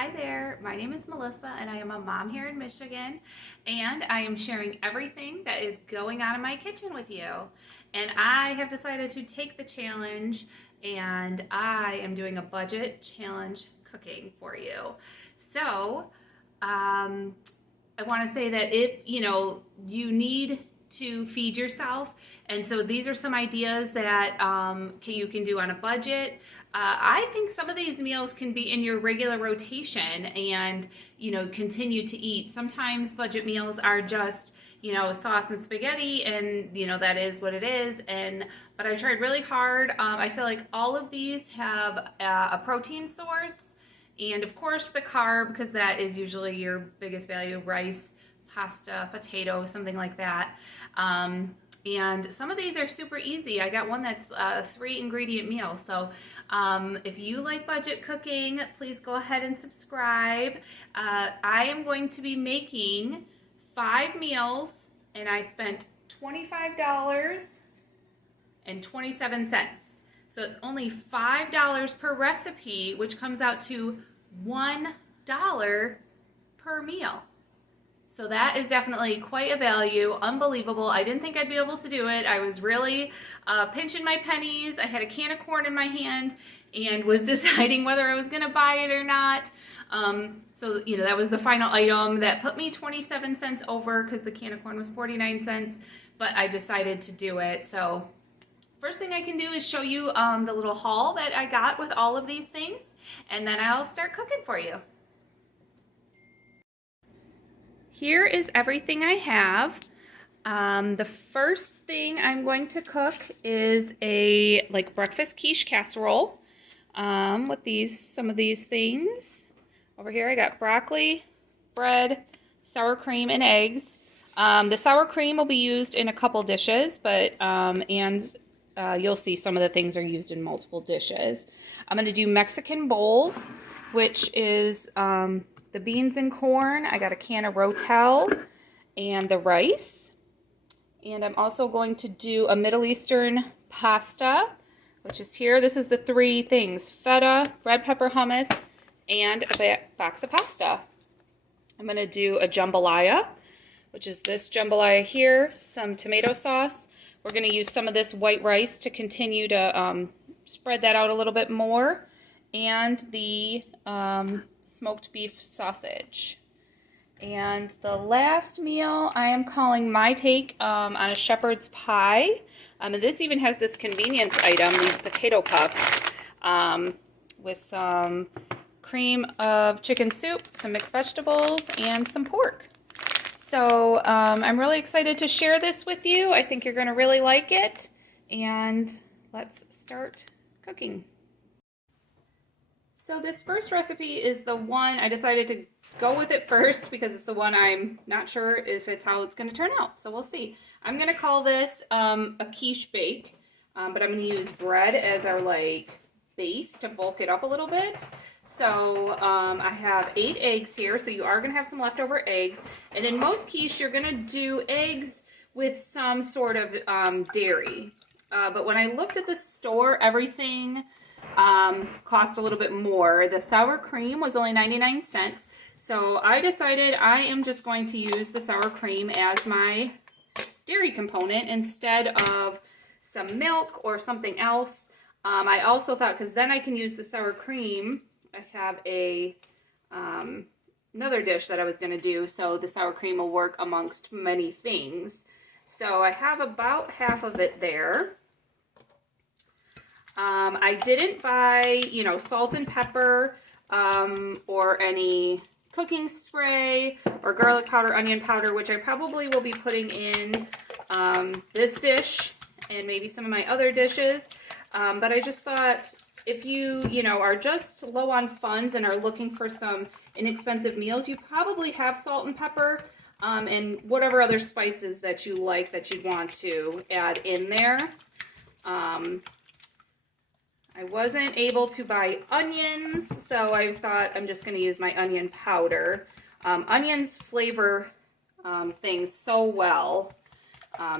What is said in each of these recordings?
Hi there, my name is Melissa and I am a mom here in Michigan, and I am sharing everything that is going on in my kitchen with you. And I have decided to take the challenge, and I am doing a budget challenge cooking for you. So I want to say that if you need to feed yourself, and so these are some ideas that you can do on a budget. I think some of these meals can be in your regular rotation and continue to eat. Sometimes budget meals are just sauce and spaghetti, and that is what it is. But I've tried really hard. I feel like all of these have a protein source, and of course the carb, because that is usually your biggest value: rice, pasta, potato, something like that. And some of these are super easy. I got one that's a 3-ingredient meal. So if you like budget cooking, please go ahead and subscribe. I am going to be making 5 meals, and I spent $25.27. So it's only $5 per recipe, which comes out to $1 per meal. So that is definitely quite a value. Unbelievable. I didn't think I'd be able to do it. I was really pinching my pennies. I had a can of corn in my hand and was deciding whether I was going to buy it or not. So that was the final item that put me 27 cents over, because the can of corn was 49 cents, but I decided to do it. So first thing I can do is show you the little haul that I got with all of these things, and then I'll start cooking for you. Here is everything I have. The first thing I'm going to cook is a breakfast quiche casserole with some of these things. Over here I got broccoli, bread, sour cream, and eggs. The sour cream will be used in a couple dishes, but you'll see some of the things are used in multiple dishes. I'm going to do Mexican bowls, which is the beans and corn. I got a can of Rotel and the rice. And I'm also going to do a Middle Eastern pasta, which is here. This is the 3 things: feta, red pepper hummus, and a box of pasta. I'm going to do a jambalaya, which is this jambalaya here, some tomato sauce. We're going to use some of this white rice to continue to spread that out a little bit more, and the smoked beef sausage. And the last meal I am calling my take on a shepherd's pie. And this even has this convenience item, these potato puffs, with some cream of chicken soup, some mixed vegetables, and some pork. So I'm really excited to share this with you. I think you're going to really like it. And let's start cooking. So this first recipe is the one I decided to go with it first, because it's the one I'm not sure if it's how it's going to turn out. So we'll see. I'm going to call this a quiche bake, but I'm going to use bread as our base to bulk it up a little bit. So I have 8 eggs here, so you are going to have some leftover eggs. And in most quiche, you're going to do eggs with some sort of dairy. But when I looked at the store, everything cost a little bit more. The sour cream was only 99 cents. So I decided I am just going to use the sour cream as my dairy component instead of some milk or something else. I also thought, because then I can use the sour cream, I have another dish that I was going to do, so the sour cream will work amongst many things. So I have about half of it there. I didn't buy, salt and pepper or any cooking spray or garlic powder, onion powder, which I probably will be putting in this dish and maybe some of my other dishes. But I just thought, if you are just low on funds and are looking for some inexpensive meals, you probably have salt and pepper and whatever other spices that you like that you want to add in there. I wasn't able to buy onions, so I thought I'm just going to use my onion powder. Onions flavor things so well.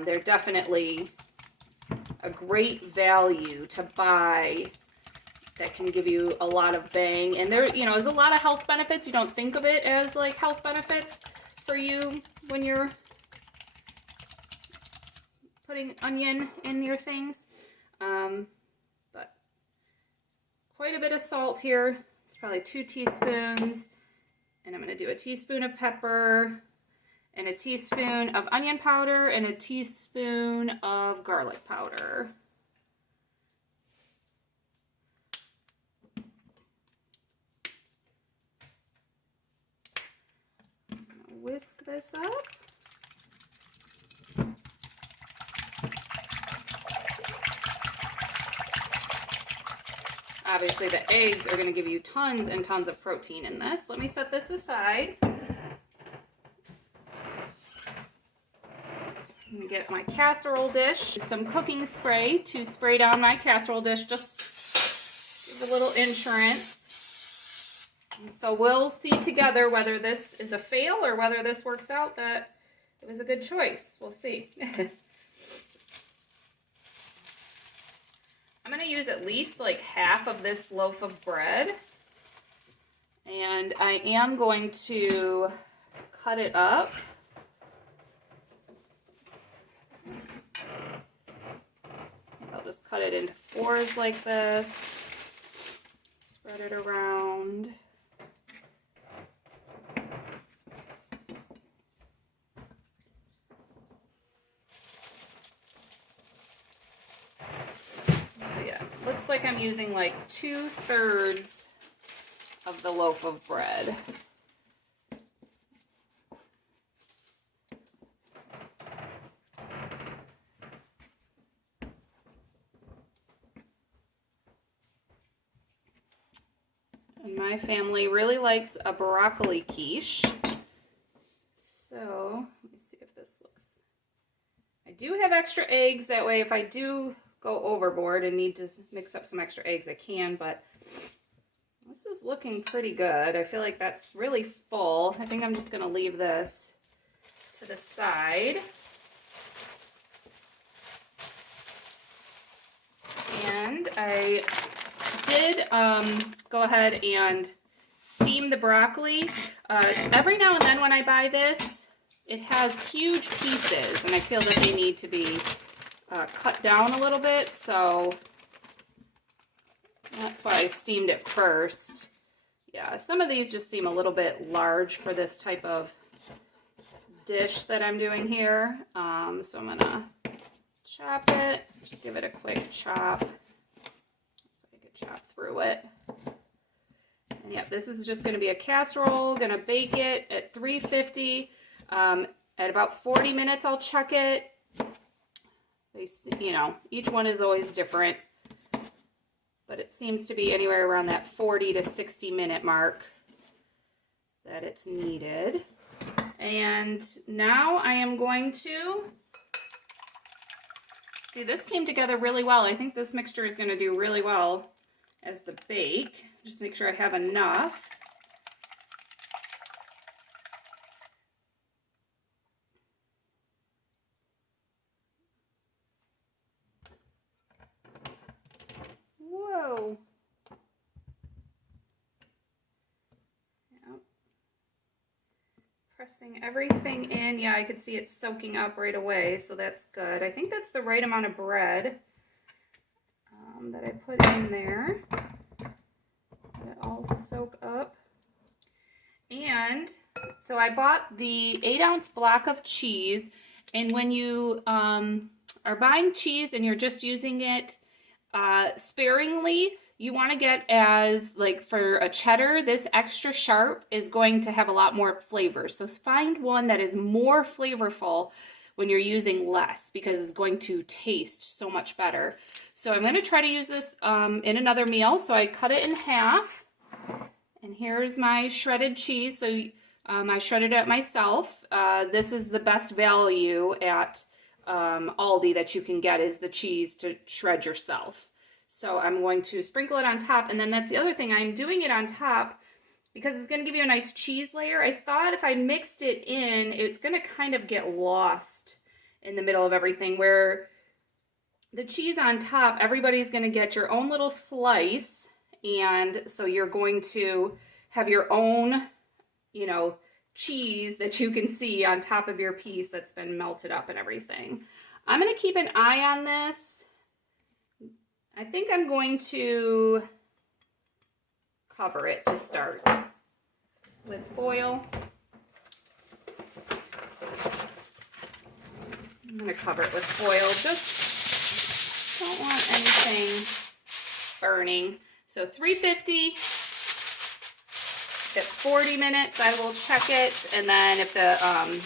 They're definitely a great value to buy that can give you a lot of bang. And there, you know, there's a lot of health benefits. You don't think of it as like health benefits for you when you're putting onion in your things. But quite a bit of salt here. It's probably 2 teaspoons. And I'm going to do a teaspoon of pepper and a teaspoon of onion powder and a teaspoon of garlic powder. Whisk this up. Obviously the eggs are going to give you tons and tons of protein in this. Let me set this aside. I'm going to get my casserole dish, some cooking spray to spray down my casserole dish, just give a little insurance. So we'll see together whether this is a fail or whether this works out that it was a good choice. We'll see. I'm going to use at least like half of this loaf of bread, and I am going to cut it up. I'll just cut it into 4s like this, spread it around. Looks like I'm using like 2/3 of the loaf of bread. And my family really likes a broccoli quiche. So let me see if this looks. I do have extra eggs, that way if I do go overboard and need to mix up some extra eggs, I can, but this is looking pretty good. I feel like that's really full. I think I'm just going to leave this to the side. And I did go ahead and steam the broccoli. Every now and then when I buy this, it has huge pieces, and I feel that they need to be cut down a little bit, so that's why I steamed it first. Yeah, some of these just seem a little bit large for this type of dish that I'm doing here. So I'm gonna chop it, just give it a quick chop so I could chop through it. And yeah, this is just gonna be a casserole, gonna bake it at 350. At about 40 minutes, I'll check it. You know, each one is always different, but it seems to be anywhere around that 40 to 60 minute mark that it's needed. And now I am going to, see, this came together really well. I think this mixture is going to do really well as the bake. Just make sure I have enough. Whoa. Yep. Pressing everything in. Yeah, I could see it soaking up right away, so that's good. I think that's the right amount of bread that I put in there. Let it all soak up. And so I bought the 8-ounce block of cheese, and when you are buying cheese and you're just using it sparingly, you want to get as, like for a cheddar, this extra sharp is going to have a lot more flavor. So find one that is more flavorful when you're using less, because it's going to taste so much better. So I'm going to try to use this in another meal. So I cut it in half, and here's my shredded cheese. So I shredded it myself. This is the best value at Aldi that you can get, is the cheese to shred yourself. So I'm going to sprinkle it on top, and then that's the other thing. I'm doing it on top because it's going to give you a nice cheese layer. I thought if I mixed it in, it's going to kind of get lost in the middle of everything, where the cheese on top, everybody's going to get your own little slice, And so you're going to have your own, you know, cheese that you can see on top of your piece that's been melted up and everything. I'm going to keep an eye on this. I think I'm going to cover it to start with foil. I'm going to cover it with foil. Just don't want anything burning. So 350 at 40 minutes. I will check it, and then if the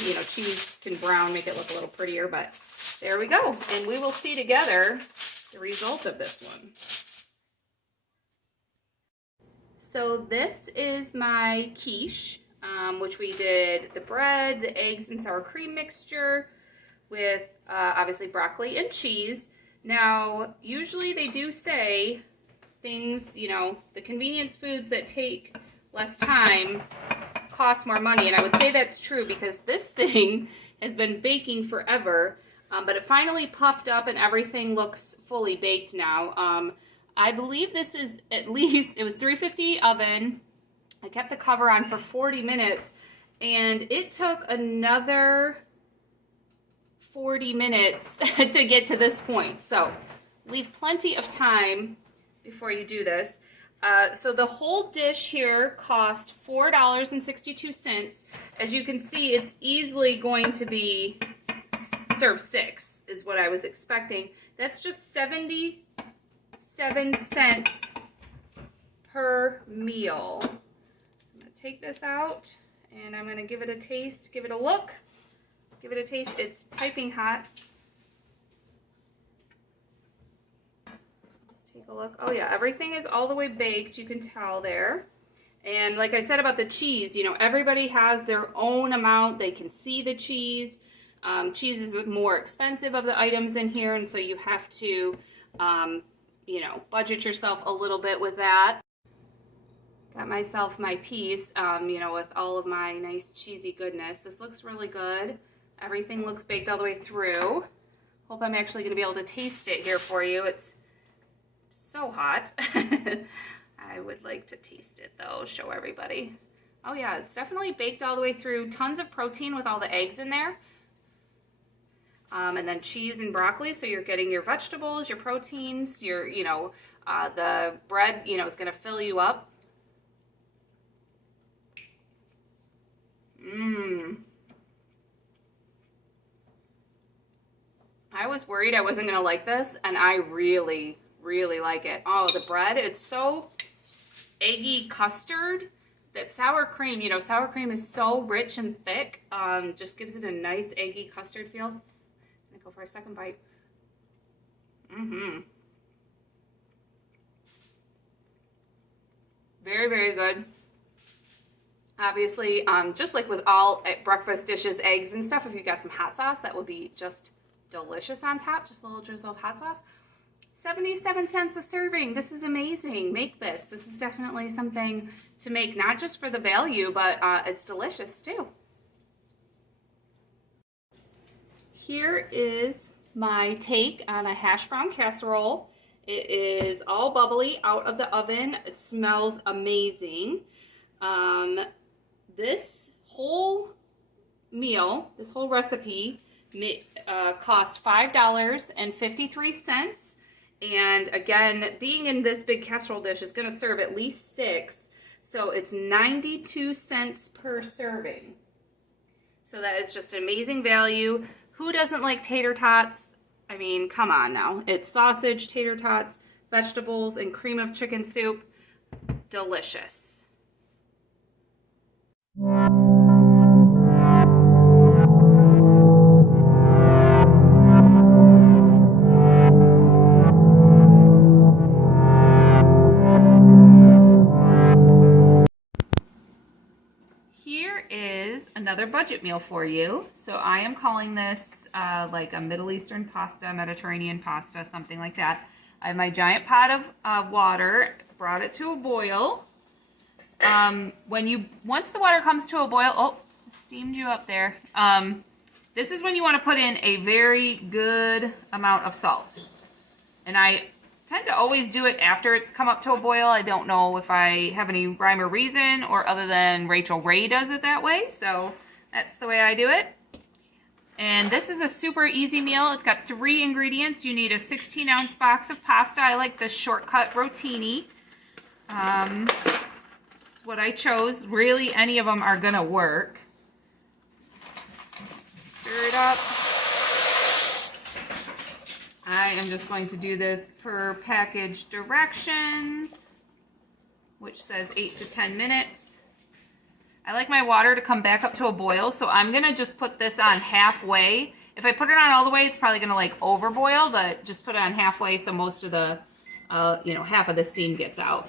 you know, cheese can brown, make it look a little prettier. But there we go, and we will see together the result of this one. So this is my quiche, which we did the bread, the eggs, and sour cream mixture with obviously broccoli and cheese. Now, usually they do say things, you know, the convenience foods that take less time cost more money. And I would say that's true because this thing has been baking forever, but it finally puffed up and everything looks fully baked now. I believe this is at least, it was 350 oven. I kept the cover on for 40 minutes and it took another 40 minutes to get to this point. So leave plenty of time before you do this. So the whole dish here cost $4.62. As you can see, it's easily going to be serve 6 is what I was expecting. That's just 77 cents per meal. I'm gonna take this out and I'm gonna give it a taste, give it a look, give it a taste. It's piping hot. Take a look. Oh yeah, everything is all the way baked. You can tell there. And like I said about the cheese, you know, everybody has their own amount. They can see the cheese. Cheese is more expensive of the items in here, and so you have to, you know, budget yourself a little bit with that. Got myself my piece, you know, with all of my nice cheesy goodness. This looks really good. Everything looks baked all the way through. Hope I'm actually going to be able to taste it here for you. It's so hot. I would like to taste it though, show everybody. Oh yeah, it's definitely baked all the way through. Tons of protein with all the eggs in there. And then cheese and broccoli, so you're getting your vegetables, your proteins, your, you know, the bread, you know, is gonna fill you up. I was worried I wasn't gonna like this, and I really like it. Oh, the bread, it's so eggy custard. That sour cream, you know, sour cream is so rich and thick, just gives it a nice eggy custard feel. I'm gonna go for a second bite. Very good. Obviously, just like with all breakfast dishes, eggs and stuff, if you got some hot sauce, that would be just delicious on top. Just a little drizzle of hot sauce. 77 cents a serving. This is amazing. Make this. This is definitely something to make, not just for the value, but it's delicious too. Here is my take on a hash brown casserole. It is all bubbly out of the oven. It smells amazing. This whole meal, this whole recipe cost $5.53. And again, being in this big casserole dish is going to serve at least 6. So it's 92 cents per serving. So that is just amazing value. Who doesn't like tater tots? I mean, come on now. It's sausage, tater tots, vegetables, and cream of chicken soup. Delicious. Here is another budget meal for you. So I am calling this like a Middle Eastern pasta, Mediterranean pasta, something like that. I have my giant pot of water, brought it to a boil. Once the water comes to a boil, oh, steamed you up there. This is when you want to put in a very good amount of salt. And I tend to always do it after it's come up to a boil. I don't know if I have any rhyme or reason or other than Rachel Ray does it that way. So that's the way I do it. And this is a super easy meal. It's got 3 ingredients. You need a 16-ounce box of pasta. I like the shortcut rotini. It's what I chose. Really, any of them are gonna work. Stir it up. I am just going to do this per package directions, which says 8 to 10 minutes. I like my water to come back up to a boil, so I'm gonna just put this on halfway. If I put it on all the way, it's probably gonna like overboil, but just put it on halfway so most of the, half of the steam gets out.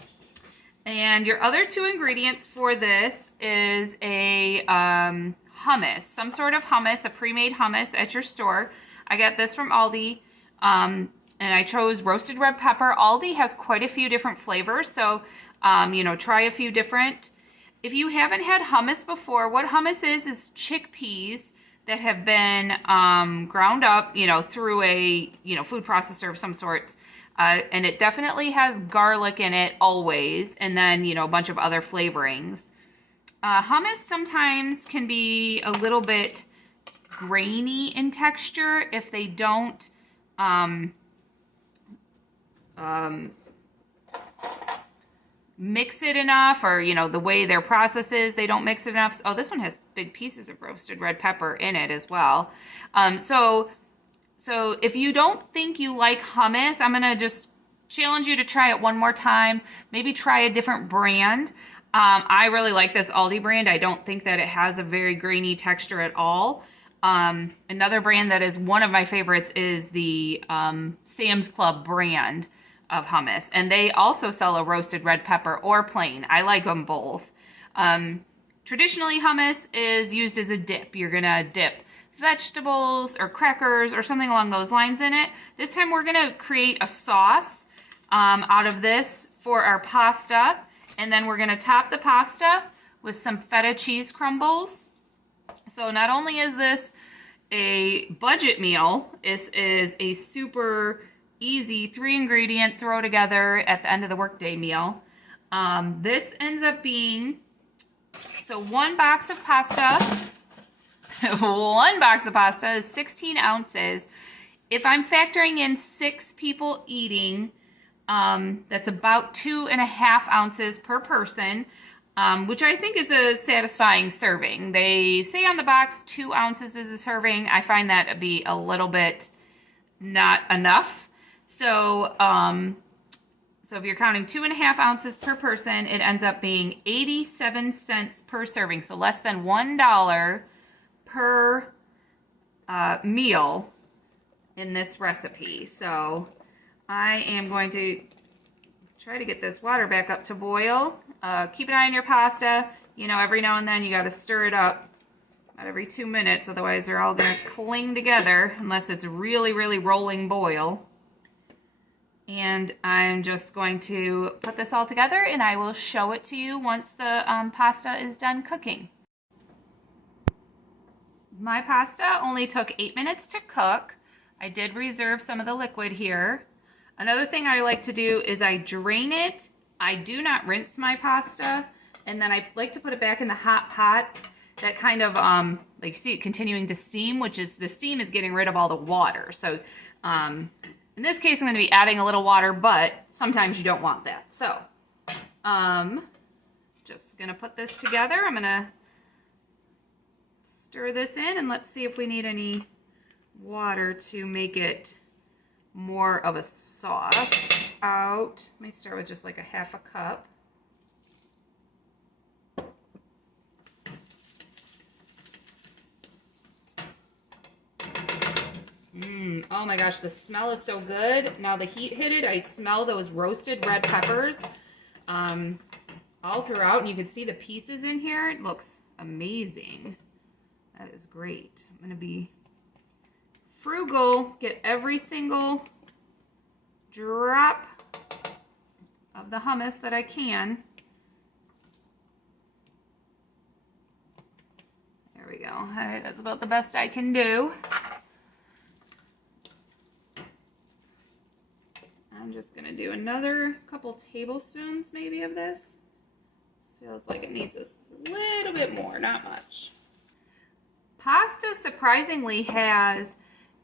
And your other 2 ingredients for this is a hummus, some sort of hummus, a pre-made hummus at your store. I got this from Aldi, and I chose roasted red pepper. Aldi has quite a few different flavors, so try a few different. If you haven't had hummus before, what hummus is chickpeas that have been ground up, through a food processor of some sorts. And it definitely has garlic in it always, and then a bunch of other flavorings. Hummus sometimes can be a little bit grainy in texture if they don't mix it enough, or the way their process is, they don't mix it enough. Oh, this one has big pieces of roasted red pepper in it as well. So if you don't think you like hummus, I'm gonna just challenge you to try it one more time. Maybe try a different brand. I really like this Aldi brand. I don't think that it has a very grainy texture at all. Another brand that is one of my favorites is the Sam's Club brand of hummus, and they also sell a roasted red pepper or plain. I like them both. Traditionally, hummus is used as a dip. You're gonna dip vegetables or crackers or something along those lines in it. This time we're gonna create a sauce out of this for our pasta, and then we're gonna top the pasta with some feta cheese crumbles. So not only is this a budget meal, this is a super easy 3 ingredient throw together at the end of the workday meal. This ends up being, so 1 box of pasta, 1 box of pasta is 16 ounces. If I'm factoring in 6 people eating, that's about 2.5 ounces per person, which I think is a satisfying serving. They say on the box 2 ounces is a serving. I find that to be a little bit not enough. So, so if you're counting 2.5 ounces per person, it ends up being 87 cents per serving. So less than $1 per meal in this recipe. So I am going to try to get this water back up to boil. Keep an eye on your pasta. Every now and then you got to stir it up about every 2 minutes. Otherwise they're all going to cling together unless it's really, really rolling boil. And I'm just going to put this all together, and I will show it to you once the pasta is done cooking. My pasta only took 8 minutes to cook. I did reserve some of the liquid here. Another thing I like to do is I drain it. I do not rinse my pasta, and then I like to put it back in the hot pot. That kind of, like you see it continuing to steam, which is, the steam is getting rid of all the water. So, in this case, I'm going to be adding a little water, but sometimes you don't want that. So, just going to put this together. I'm going to stir this in, and let's see if we need any water to make it more of a sauce. Let me start with just like a 1/2 cup. Oh my gosh, the smell is so good. Now the heat hit it, I smell those roasted red peppers all throughout, and you can see the pieces in here. It looks amazing. That is great. I'm gonna be frugal, get every single drop of the hummus that I can. There we go. All right, that's about the best I can do. I'm just gonna gonna do another couple tablespoons maybe of this. This feels like it needs a little bit more, not much. Pasta surprisingly has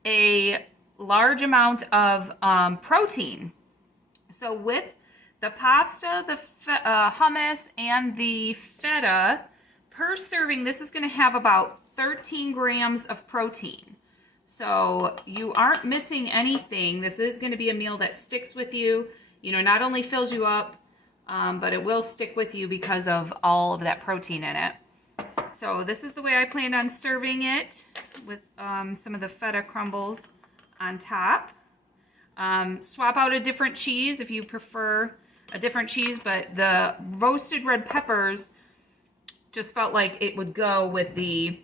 a large amount of protein. So with the pasta, the hummus, and the feta, per serving, this is going to have about 13 grams of protein. So you aren't missing anything. This is going to be a meal that sticks with you. You know, not only fills you up, but it will stick with you because of all of that protein in it. So this is the way I planned on serving it, with some of the feta crumbles on top. Swap out a different cheese if you prefer a different cheese, but the roasted red peppers just felt like it would go with the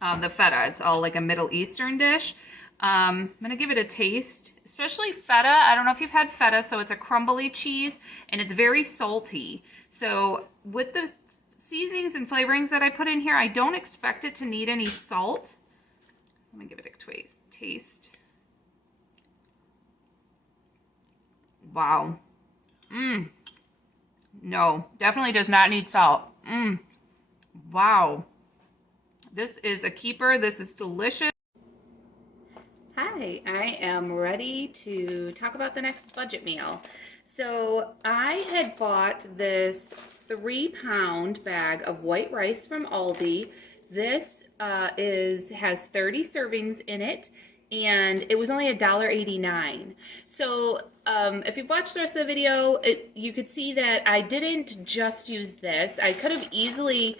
feta. It's all like a Middle Eastern dish. I'm gonna give it a taste, especially feta. I don't know if you've had feta, so it's a crumbly cheese and it's very salty. So with the seasonings and flavorings that I put in here, I don't expect it to need any salt. Let me give it a taste. Wow. No, definitely does not need salt. Wow. This is a keeper. This is delicious. Hi, I am ready to talk about the next budget meal. So I had bought this 3-pound bag of white rice from Aldi. This has 30 servings in it, and it was only $1.89. So if you've watched the rest of the video, you could see that I didn't just use this. I could have easily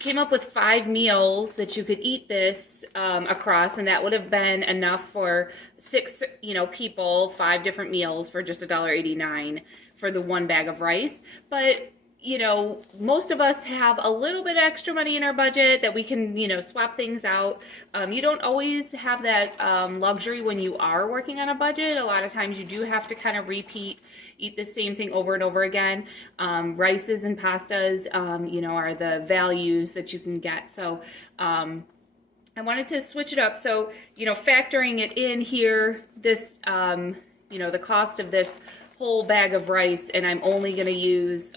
came up with 5 meals that you could eat this across, and that would have been enough for 6 people, 5 different meals for just $1.89 for the 1 bag of rice. But most of us have a little bit of extra money in our budget that we can, swap things out. You don't always have that luxury when you are working on a budget. A lot of times you do have to kind of eat the same thing over and over again. Rices and pastas, are the values that you can get. So I wanted to switch it up. So, factoring it in here, this, the cost of this whole bag of rice, and I'm only going to use,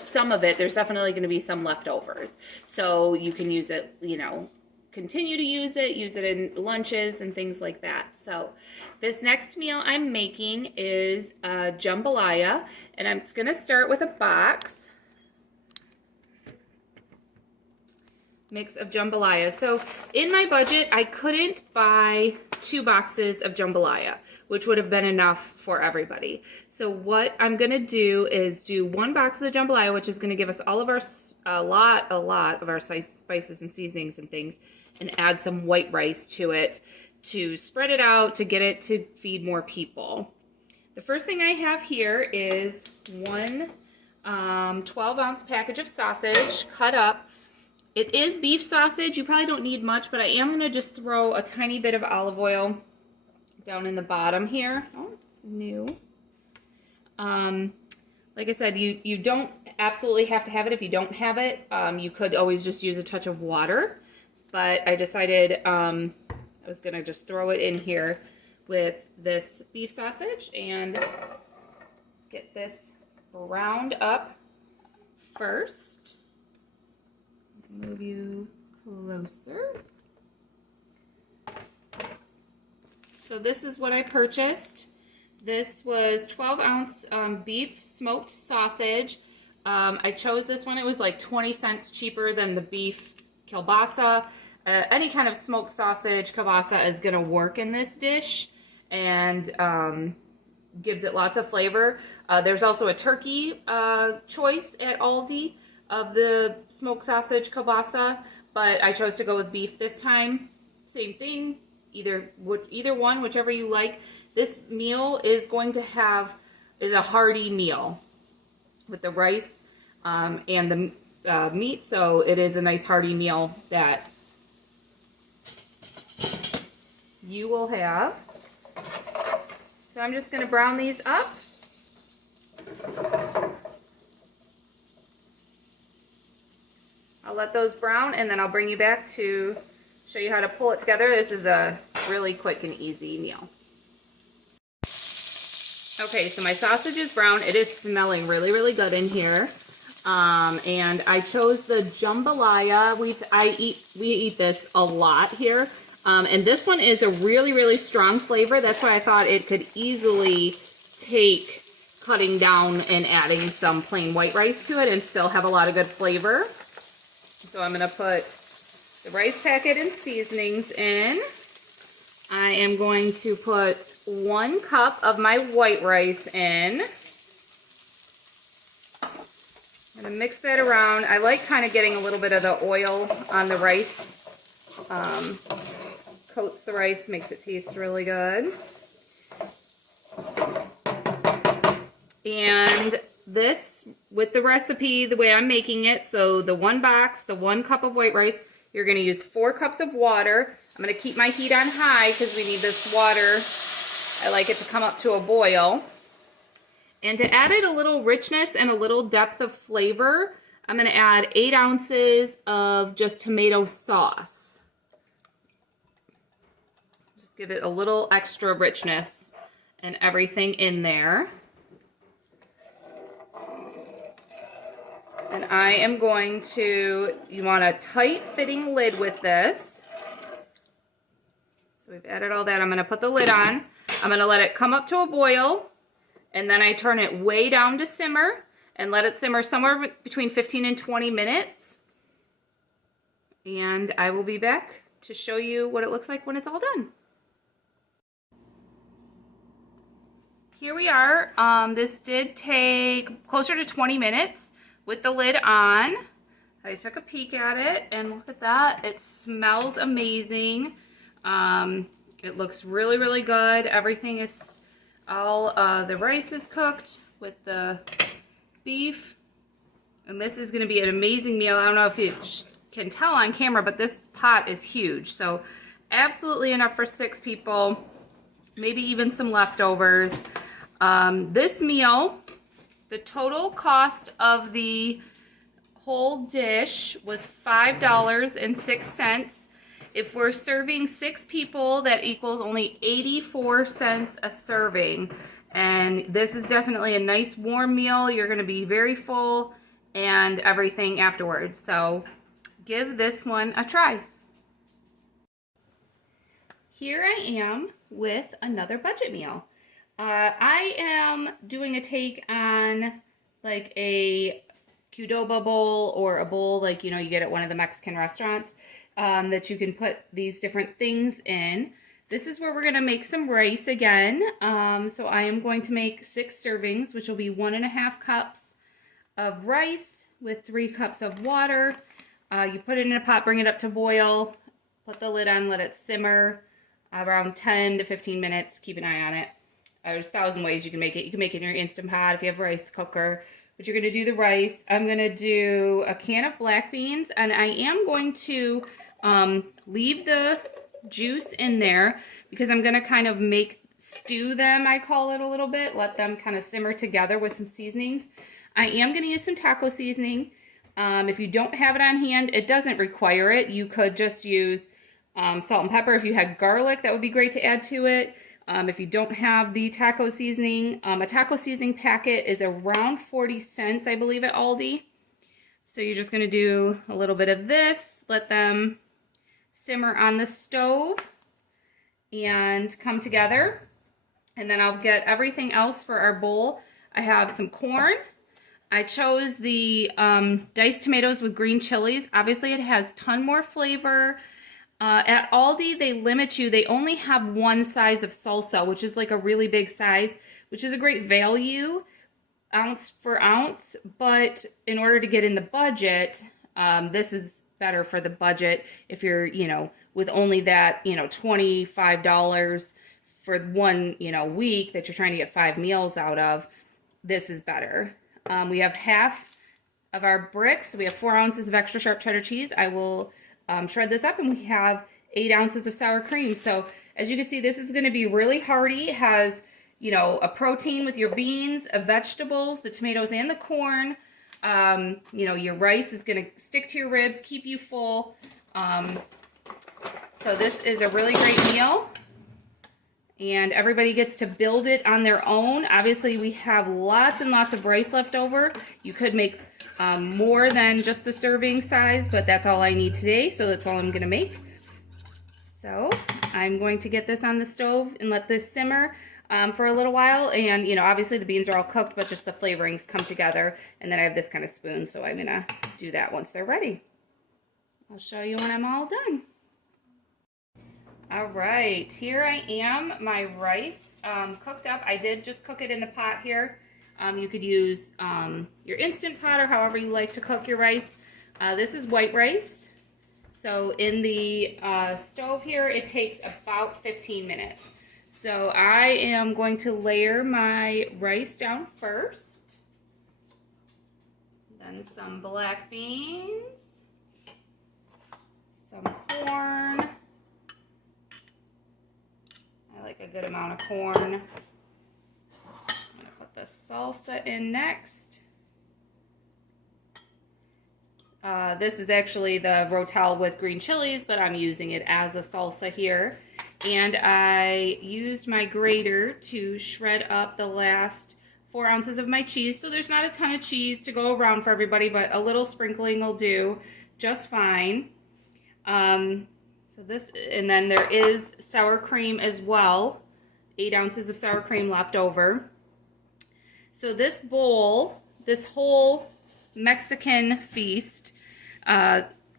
some of it. There's definitely going to be some leftovers. So you can use it, continue to use it in lunches and things like that. So this next meal I'm making is jambalaya, and I'm going to start with a box mix of jambalaya. So in my budget, I couldn't buy 2 boxes of jambalaya, which would have been enough for everybody. So what I'm gonna do is do 1 box of the jambalaya, which is gonna give us all of our, a lot of our spices and seasonings and things, and add some white rice to it to spread it out, to get it to feed more people. The first thing I have here is one 12-ounce package of sausage cut up. It is beef sausage. You probably don't need much, but I am going to just throw a tiny bit of olive oil down in the bottom here. Oh, it's new. Like I said, you don't absolutely have to have it. If you don't have it, you could always just use a touch of water. But I decided I was going to just throw it in here with this beef sausage and get this browned up first. Move you closer. So this is what I purchased. This was 12-ounce beef smoked sausage. I chose this one. It was like 20 cents cheaper than the beef kielbasa. Any kind of smoked sausage kielbasa is going to work in this dish and gives it lots of flavor. There's also a turkey choice at Aldi of the smoked sausage kielbasa, but I chose to go with beef this time. Same thing, either one, whichever you like. This meal is going to is a hearty meal with the rice and the meat, so it is a nice hearty meal that you will have. So I'm just going to brown these up. I'll let those brown, and then I'll bring you back to show you how to pull it together. This is a really quick and easy meal. Okay, so my sausage is brown. It is smelling really, really good in here. And I chose the jambalaya. We eat this a lot here. And this one is a really, really strong flavor. That's why I thought it could easily take cutting down and adding some plain white rice to it and still have a lot of good flavor. So I'm going to put the rice packet and seasonings in. I am going to put 1 cup of my white rice in. I'm going to mix that around. I like kind of getting a little bit of the oil on the rice. Coats the rice, makes it taste really good. And this, with the recipe, the way I'm making it, so the 1 box, the 1 cup of white rice, you're going to use 4 cups of water. I'm going to keep my heat on high because we need this water. I like it to come up to a boil. And to add it a little richness and a little depth of flavor, I'm going to add 8 ounces of just tomato sauce. Just give it a little extra richness and everything in there. And I am going to, you want a tight fitting lid with this. So we've added all that. I'm going to put the lid on. I'm going to let it come up to a boil. And then I turn it way down to simmer and let it simmer somewhere between 15 and 20 minutes. And I will be back to show you what it looks like when it's all done. Here we are. This did take closer to 20 minutes with the lid on. I took a peek at it and look at that. It smells amazing. It looks really, really good. Everything is, all the rice is cooked with the beef. And this is gonna be an amazing meal. I don't know if you can tell on camera, but this pot is huge. So absolutely enough for 6 people, maybe even some leftovers. This meal, the total cost of the whole dish was $5.06. If we're serving 6 people, that equals only 84 cents a serving. And this is definitely a nice warm meal. You're gonna be very full and everything afterwards. So give this one a try. Here I am with another budget meal. I am doing a take on like a Qdoba bowl or a bowl like, you know, you get at one of the Mexican restaurants. That you can put these different things in. This is where we're going to make some rice again. So I am going to make 6 servings, which will be 1.5 cups of rice with 3 cups of water. You put it in a pot, bring it up to boil, put the lid on, let it simmer around 10 to 15 minutes. Keep an eye on it. There's 1,000 ways you can make it. You can make it in your Instant Pot if you have a rice cooker. But you're going to do the rice. I'm going to do a can of black beans, and I am going to leave the juice in there because I'm going to kind of stew them, I call it a little bit. Let them kind of simmer together with some seasonings. I am going to use some taco seasoning. If you don't have it on hand, it doesn't require it. You could just use salt and pepper. If you had garlic, that would be great to add to it. If you don't have the taco seasoning, a taco seasoning packet is around 40 cents, I believe, at Aldi. So you're just going to do a little bit of this, let them simmer on the stove and come together. And then I'll get everything else for our bowl. I have some corn. I chose the diced tomatoes with green chilies. Obviously, it has a ton more flavor. At Aldi, they limit you. They only have 1 size of salsa, which is like a really big size, which is a great value, ounce for ounce. But in order to get in the budget, this is better for the budget. If you're, you know, with only that, you know, $25 for 1, you know, week that you're trying to get 5 meals out of, this is better. We have half of our bricks. So we have 4 ounces of extra sharp cheddar cheese. I will shred this up, and we have 8 ounces of sour cream. So as you can see, this is going to be really hearty. It has, you know, a protein with your beans, vegetables, the tomatoes and the corn. You know, your rice is going to stick to your ribs, keep you full. So this is a really great meal. and everybody gets to build it on their own. Obviously, we have lots and lots of rice left over. You could make more than just the serving size, but that's all I need today, so that's all I'm gonna make. So I'm going to get this on the stove and let this simmer for a little while. And, you know, obviously the beans are all cooked, but just the flavorings come together. And then I have this kind of spoon, so I'm gonna do that once they're ready. I'll show you when I'm all done. All right, here I am, my rice cooked up. I did just cook it in the pot here. You could use your Instant Pot or however you like to cook your rice. This is white rice. So in the stove here, it takes about 15 minutes. So I am going to layer my rice down first. Then some black beans, some corn. I like a good amount of corn. I'm gonna put the salsa in next. This is actually the rotel with green chilies, but I'm using it as a salsa here. And I used my grater to shred up the last 4 ounces of my cheese. So there's not a ton of cheese to go around for everybody, but a little sprinkling will do just fine. So this, and then there is sour cream as well. 8 ounces of sour cream left over. So this bowl, this whole Mexican feast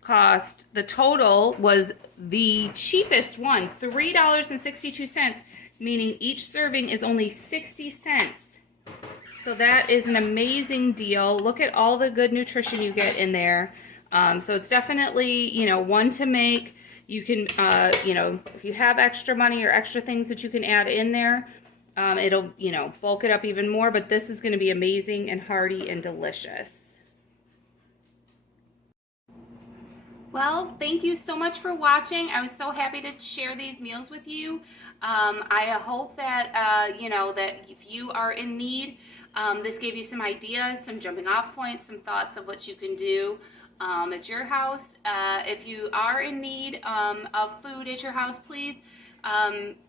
cost, the total was the cheapest one, $3.62, meaning each serving is only 60 cents. So that is an amazing deal. Look at all the good nutrition you get in there. So it's definitely, you know, one to make. You can, you know, if you have extra money or extra things that you can add in there, it'll, you know, bulk it up even more, but this is going to be amazing and hearty and delicious. Well, thank you so much for watching. I was so happy to share these meals with you. I hope that, you know, that if you are in need, this gave you some ideas, some jumping off points, some thoughts of what you can do at your house. If you are in need of food at your house, please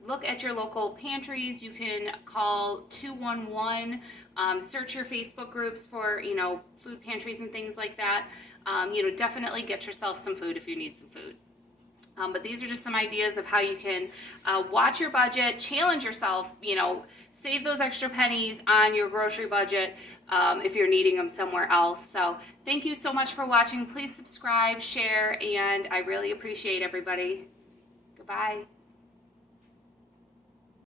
look at your local pantries. You can call 211, search your Facebook groups for, you know, food pantries and things like that. You know, definitely get yourself some food if you need some food. But these are just some ideas of how you can watch your budget, challenge yourself, you know, save those extra pennies on your grocery budget if you're needing them somewhere else. So thank you so much for watching. Please subscribe, share, and I really appreciate everybody. Goodbye.